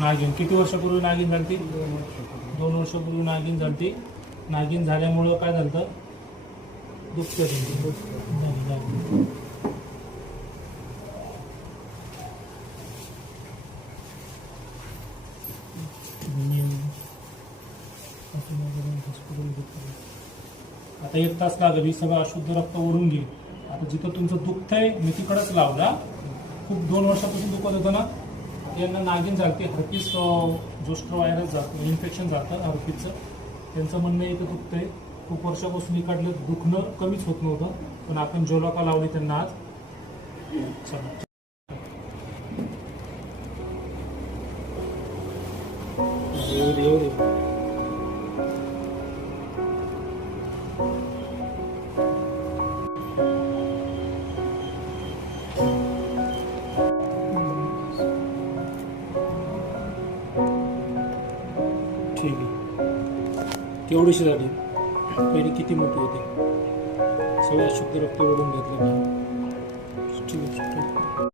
नागिन किती वर्षापूर्वी नागिन झाली? 2 वर्षापूर्वी नागिन झाली. नागिन झाल्यामुळं काय झालं? दुखतं झाली. आता 1 तास लागेल, सगळं अशुद्ध रक्त ओढून घेईल. आता जिथं तुमचं दुखतंय मी तिकडंच लावला. खूप 2 वर्षापासून दुखत होतं ना, यांना नागिन झाली. हर्पीस जोस्टर व्हायरस जातं, इन्फेक्शन जातं हर्पीसचं. त्यांचं म्हणणं आहे की दुखतंय. खूप वर्षापासून इकडलं दुखणं कमीच होत नव्हतं, पण आपण जोलाका लावली त्यांना आज. चला एवढे ठीक आहे. केवढीशी झाली? पहिली किती मोठी होती? सगळं शुद्ध रक्त ओढून घेतलं. ठीक आहे.